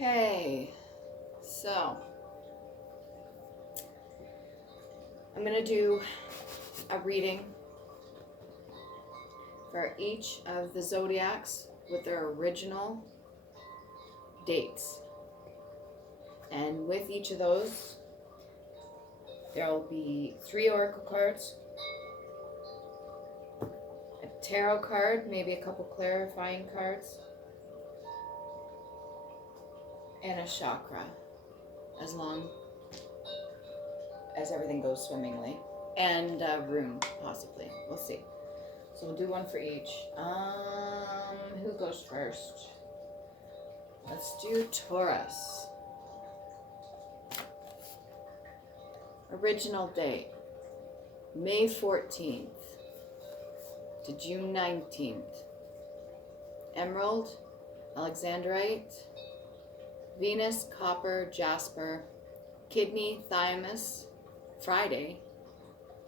Okay, so I'm going to do a reading for each of the zodiacs with their original dates. And with each of those, there will be 3 oracle cards, a tarot card, maybe a couple clarifying cards, and a chakra, as long as everything goes swimmingly, and a rune, possibly. We'll see. So we'll do one for each. Who goes first? Let's do Taurus. Original date, May 14th to June 19th. Emerald, Alexandrite, Venus, Copper, Jasper, Kidney, Thymus, Friday,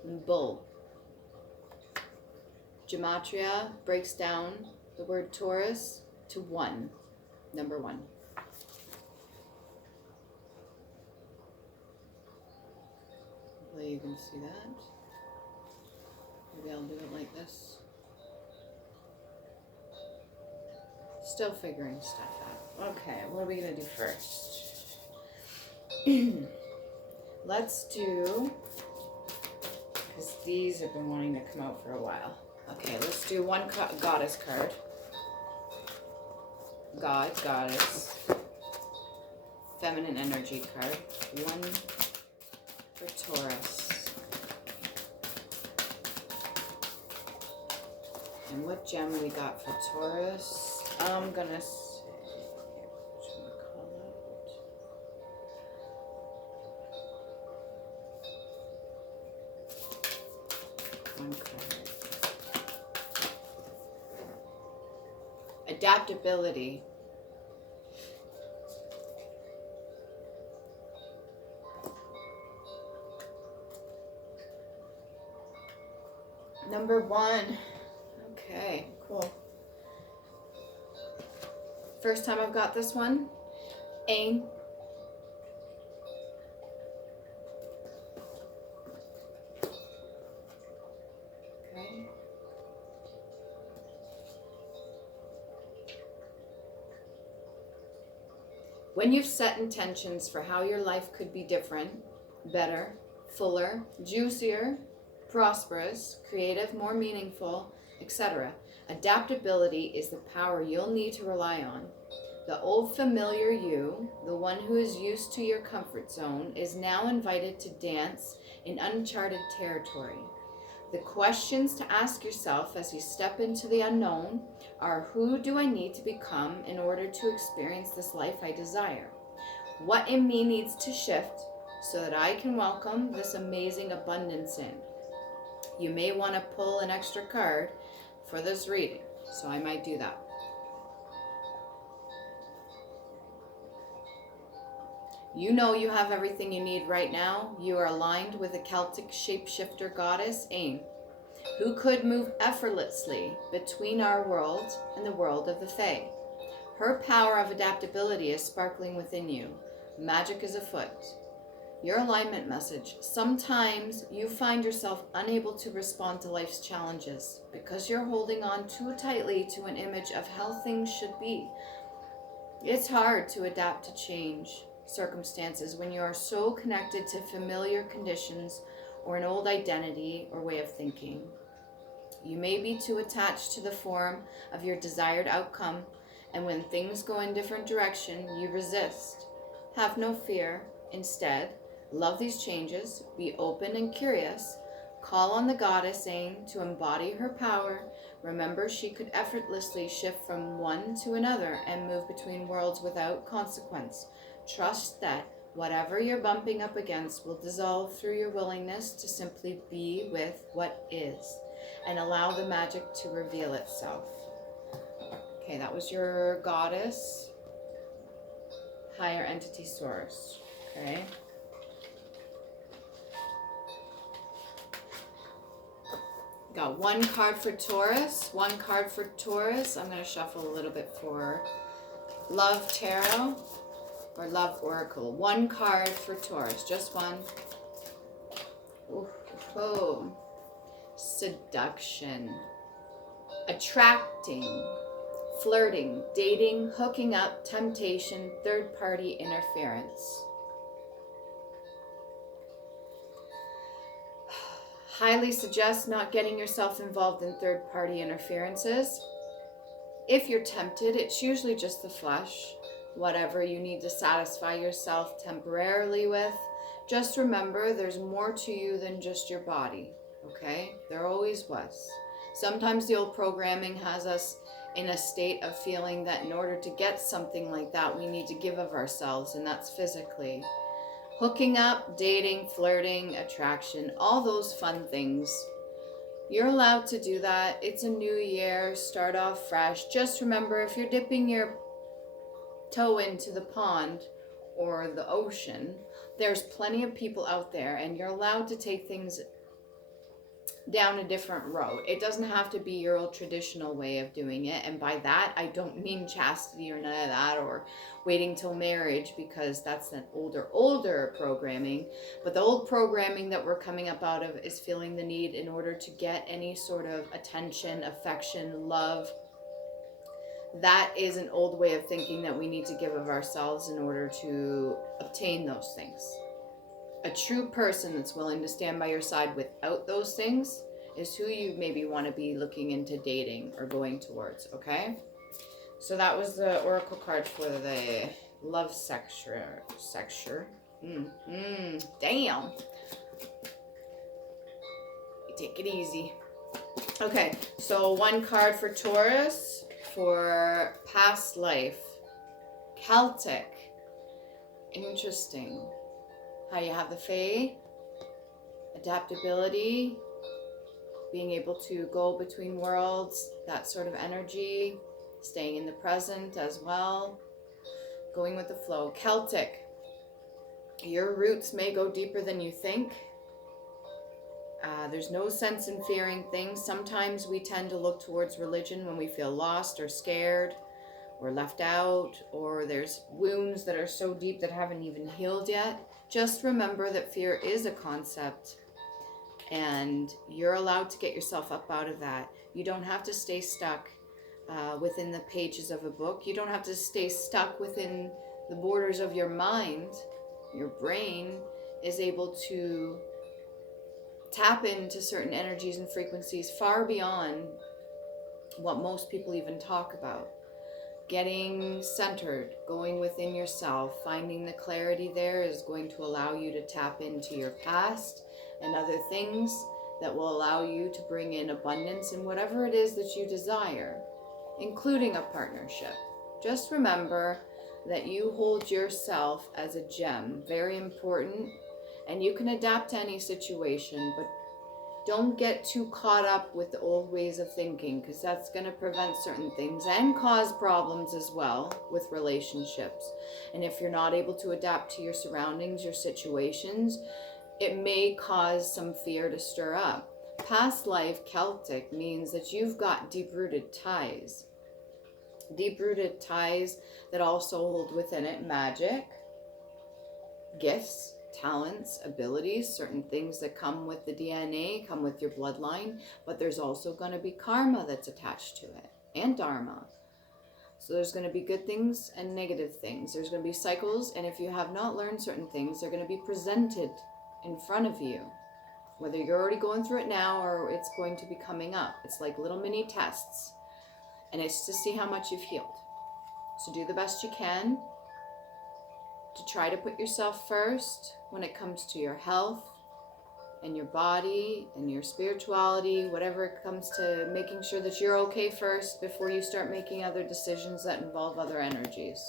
and Bull. Gematria breaks down the word Taurus to 1, number 1. Hopefully you can see that. Maybe I'll do it like this. Still figuring stuff out. Okay, what are we going to do first? Let's do, because these have been wanting to come out for a while. Okay, let's do one goddess card. God, goddess. Feminine energy card. One for Taurus. And what gem we got for Taurus? I'm gonna say, which one to call out? One card. Adaptability. Number 1. Okay, cool. First time I've got this one. Ain. Okay. When you've set intentions for how your life could be different, better, fuller, juicier, prosperous, creative, more meaningful, etc., adaptability is the power you'll need to rely on. The old familiar you, the one who is used to your comfort zone, is now invited to dance in uncharted territory. The questions to ask yourself as you step into the unknown are: who do I need to become in order to experience this life I desire? What in me needs to shift so that I can welcome this amazing abundance in? You may want to pull an extra card for this reading, so I might do that. You know you have everything you need right now. You are aligned with a Celtic shapeshifter goddess, Ain, who could move effortlessly between our world and the world of the Fae. Her power of adaptability is sparkling within you. Magic is afoot. Your alignment message: sometimes you find yourself unable to respond to life's challenges because you're holding on too tightly to an image of how things should be. It's hard to adapt to change circumstances when you are so connected to familiar conditions or an old identity or way of thinking. You may be too attached to the form of your desired outcome, and when things go in different direction, you resist. Have no fear. Instead, love these changes, be open and curious, call on the goddess Ain to embody her power. Remember, she could effortlessly shift from one to another and move between worlds without consequence. Trust that whatever you're bumping up against will dissolve through your willingness to simply be with what is and allow the magic to reveal itself. Okay, that was your goddess, higher entity source. Okay. Got one card for Taurus, one card for Taurus. I'm going to shuffle a little bit for Love Tarot. or love oracle. One card for Taurus, just one. Oh, seduction, attracting, flirting, dating, hooking up, temptation, third-party interference. Highly suggest not getting yourself involved in third-party interferences. If you're tempted, it's usually just the flesh, whatever you need to satisfy yourself temporarily with. Just remember, there's more to you than just your body, okay? There always was. Sometimes the old programming has us in a state of feeling that in order to get something like that, we need to give of ourselves, and that's physically. Hooking up, dating, flirting, attraction, all those fun things. You're allowed to do that. It's a new year. Start off fresh. Just remember, if you're dipping your toe into the pond or the ocean, there's plenty of people out there, and you're allowed to take things down a different road. It doesn't have to be your old traditional way of doing it, and by that I don't mean chastity or none of that, or waiting till marriage, because that's an older programming. But the old programming that we're coming up out of is feeling the need in order to get any sort of attention, affection, love. That is an old way of thinking that we need to give of ourselves in order to obtain those things. A true person that's willing to stand by your side without those things is who you maybe want to be looking into dating or going towards, okay? So that was the oracle card for the love sector. Damn. You take it easy. Okay, so one card for Taurus for past life. Celtic. Interesting. How you have the Fae, adaptability, being able to go between worlds, that sort of energy, staying in the present as well, going with the flow. Celtic, your roots may go deeper than you think. There's no sense in fearing things. Sometimes we tend to look towards religion when we feel lost or scared or left out, or there's wounds that are so deep that haven't even healed yet. Just remember that fear is a concept, and you're allowed to get yourself up out of that. You don't have to stay stuck within the pages of a book. You don't have to stay stuck within the borders of your mind. Your brain is able to tap into certain energies and frequencies far beyond what most people even talk about. Getting centered, going within yourself, finding the clarity there is going to allow you to tap into your past and other things that will allow you to bring in abundance in whatever it is that you desire, including a partnership. Just remember that you hold yourself as a gem, very important, and you can adapt to any situation, but don't get too caught up with the old ways of thinking, because that's going to prevent certain things and cause problems as well with relationships. And if you're not able to adapt to your surroundings, your situations, it may cause some fear to stir up. Past life Celtic means that you've got deep-rooted ties. Deep-rooted ties that also hold within it magic, gifts, talents, abilities, certain things that come with the DNA, come with your bloodline, but there's also going to be karma that's attached to it, and dharma. So there's going to be good things and negative things. There's going to be cycles, and if you have not learned certain things, they're going to be presented in front of you, whether you're already going through it now or it's going to be coming up. It's like little mini tests, and it's to see how much you've healed. So do the best you can to try to put yourself first when it comes to your health and your body and your spirituality, whatever it comes to making sure that you're okay first before you start making other decisions that involve other energies.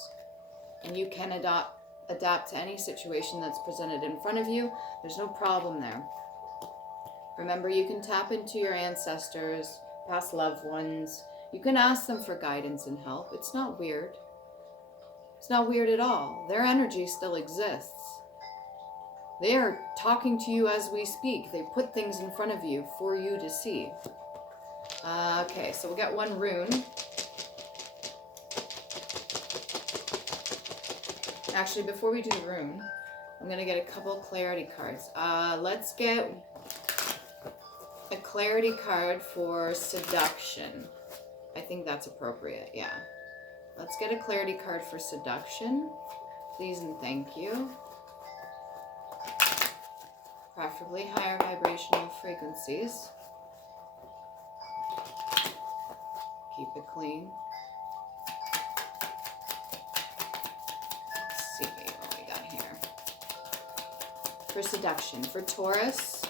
And you can adapt to any situation that's presented in front of you. There's no problem there. Remember, you can tap into your ancestors, past loved ones. You can ask them for guidance and help. It's not weird. It's not weird at all. Their energy still exists. They are talking to you as we speak. They put things in front of you for you to see. Okay, so we'll get one rune. Actually, before we do the rune, I'm going to get a couple clarity cards. Let's get a clarity card for seduction. I think that's appropriate, yeah. Let's get a clarity card for seduction. Please and thank you. Preferably higher vibrational frequencies. Keep it clean. Let's see what we got here. For seduction. For Taurus,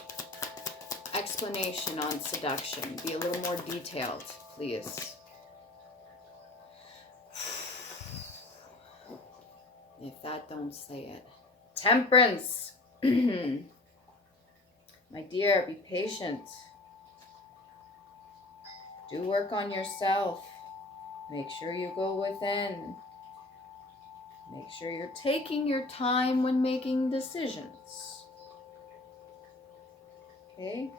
explanation on seduction. Be a little more detailed, please. If that don't say it. Temperance. My dear, be patient. Do work on yourself. Make sure you go within. Make sure you're taking your time when making decisions. Okay?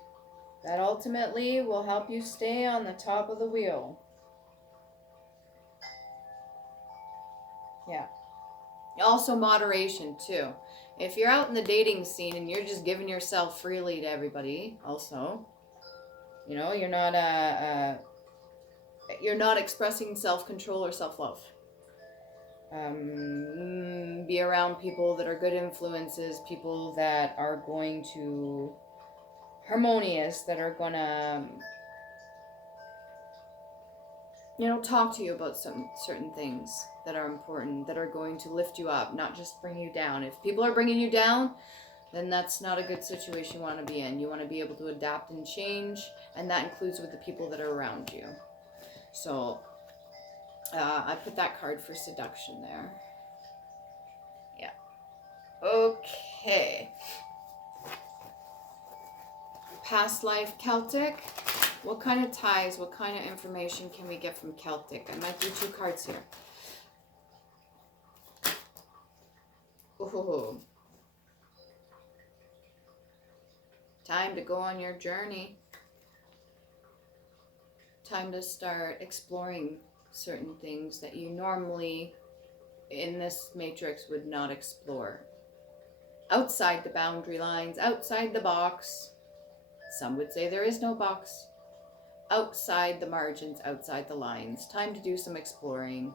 That ultimately will help you stay on the top of the wheel. Yeah. Also moderation too. If you're out in the dating scene and you're just giving yourself freely to everybody, also, you know, you're not expressing self-control or self-love. Be around people that are good influences, people that are going to harmonious, that are gonna, you know, talk to you about some certain things that are important, that are going to lift you up, not just bring you down. If people are bringing you down, then that's not a good situation you want to be in. You want to be able to adapt and change, and that includes with the people that are around you. So I put that card for seduction there. Yeah. Okay. Past life Celtic. What kind of ties, what kind of information can we get from Celtic? I might do 2 cards here. Ooh. Time to go on your journey. Time to start exploring certain things that you normally in this matrix would not explore. Outside the boundary lines, outside the box. Some would say there is no box. Outside the margins, outside the lines. Time to do some exploring.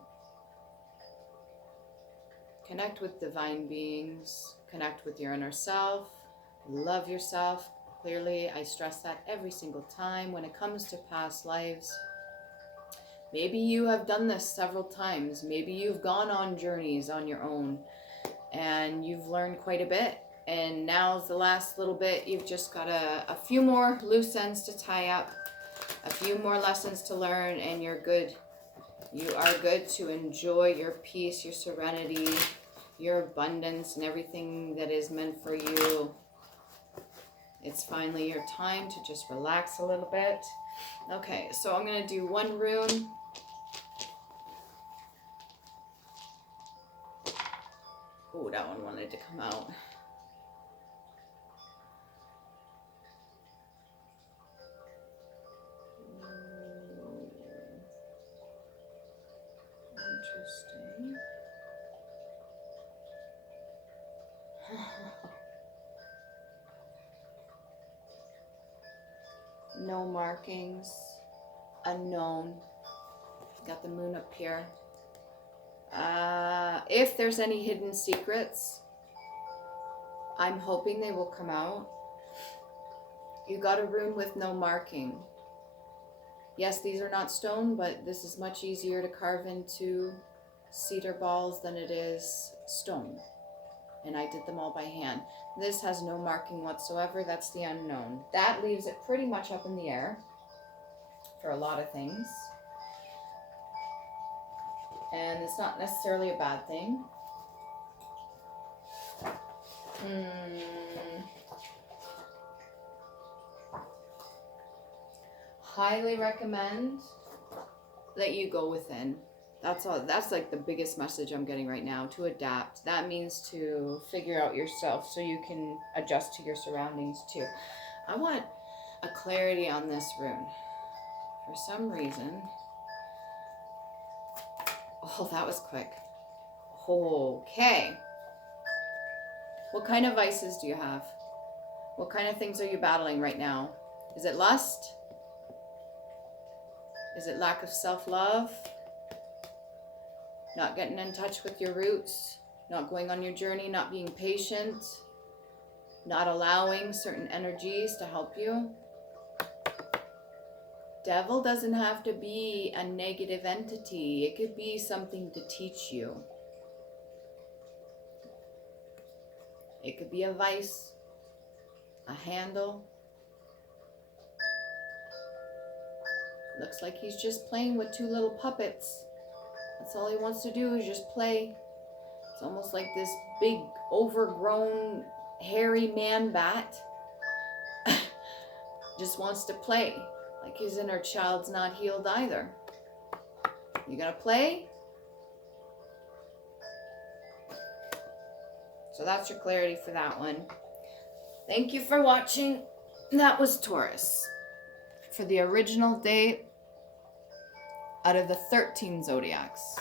Connect with divine beings. Connect with your inner self. Love yourself. Clearly, I stress that every single time when it comes to past lives. Maybe you have done this several times. Maybe you've gone on journeys on your own and you've learned quite a bit. And now's the last little bit. You've just got a few more loose ends to tie up, a few more lessons to learn, and you're good. You are good to enjoy your peace, your serenity, your abundance, and everything that is meant for you. It's finally your time to just relax a little bit. Okay, so I'm going to do 1 rune. Oh, that one wanted to come out. Interesting. No markings. Unknown. Got the moon up here. If there's any hidden secrets, I'm hoping they will come out. You got a rune with no marking. Yes, these are not stone, but this is much easier to carve into cedar balls than it is stone. And I did them all by hand. This has no marking whatsoever. That's the unknown. That leaves it pretty much up in the air for a lot of things. And it's not necessarily a bad thing. Highly recommend that you go within. That's all. That's like the biggest message I'm getting right now. To adapt. That means to figure out yourself so you can adjust to your surroundings too. I want a clarity on this rune. For some reason. Oh, that was quick. Okay. What kind of vices do you have? What kind of things are you battling right now? Is it lust? Is it lack of self-love? Not getting in touch with your roots? Not going on your journey? Not being patient? Not allowing certain energies to help you? Devil doesn't have to be a negative entity. It could be something to teach you. It could be a vice, a handle. Looks like he's just playing with two little puppets. That's all he wants to do is just play. It's almost like this big, overgrown, hairy man bat just wants to play. Like his inner child's not healed either. You gonna play? So that's your clarity for that one. Thank you for watching. That was Taurus. For the original date out of the 13 zodiacs.